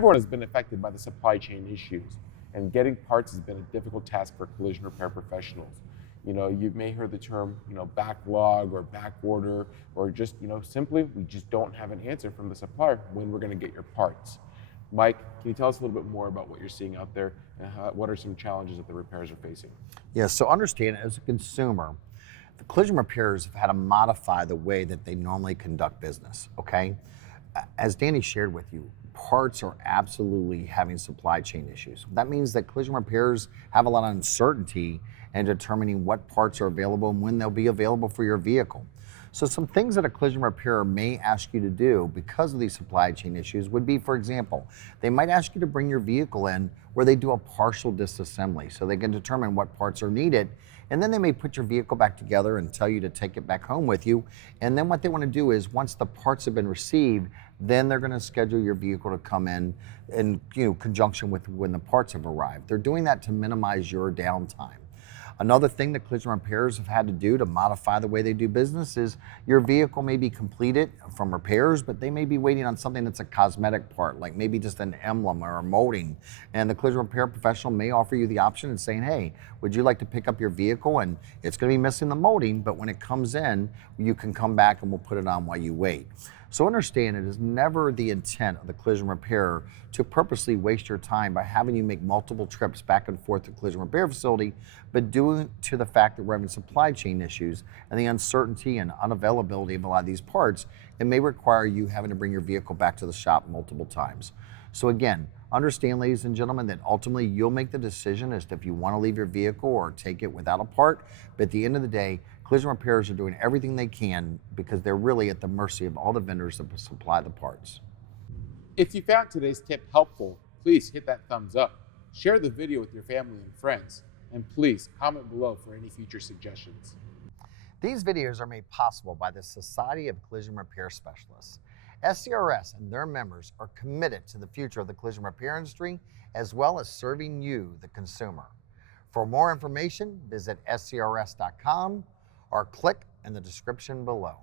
Everyone has been affected by the supply chain issues, and getting parts has been a difficult task for collision repair professionals. You may hear the term, backlog or back order, or just, simply we just don't have an answer from the supplier when we're going to get your parts. Mike, can you tell us a little bit more about what you're seeing out there and what are some challenges that the repairers are facing? Yeah, so understand as a consumer, the collision repairers have had to modify the way that they normally conduct business, okay? As Danny shared with you, parts are absolutely having supply chain issues. That means that collision repairers have a lot of uncertainty in determining what parts are available and when they'll be available for your vehicle. So some things that a collision repairer may ask you to do because of these supply chain issues would be, for example, they might ask you to bring your vehicle in where they do a partial disassembly so they can determine what parts are needed. And then they may put your vehicle back together and tell you to take it back home with you. And then what they want to do is once the parts have been received, then they're going to schedule your vehicle to come in conjunction with when the parts have arrived. They're doing that to minimize your downtime. Another thing that collision repairers have had to do to modify the way they do business is your vehicle may be completed from repairs, but they may be waiting on something that's a cosmetic part, like maybe just an emblem or a molding. And the collision repair professional may offer you the option of saying, hey, would you like to pick up your vehicle? And it's going to be missing the molding, but when it comes in, you can come back and we'll put it on while you wait. So understand it is never the intent of the collision repairer to purposely waste your time by having you make multiple trips back and forth to the collision repair facility, but due to the fact that we're having supply chain issues and the uncertainty and unavailability of a lot of these parts, it may require you having to bring your vehicle back to the shop multiple times. So again, understand, ladies and gentlemen, that ultimately you'll make the decision as to if you want to leave your vehicle or take it without a part, but at the end of the day, collision repairers are doing everything they can because they're really at the mercy of all the vendors that supply the parts. If you found today's tip helpful, please hit that thumbs up, share the video with your family and friends, and please comment below for any future suggestions. These videos are made possible by the Society of Collision Repair Specialists. SCRS and their members are committed to the future of the collision repair industry as well as serving you, the consumer. For more information, visit scrs.com or click in the description below.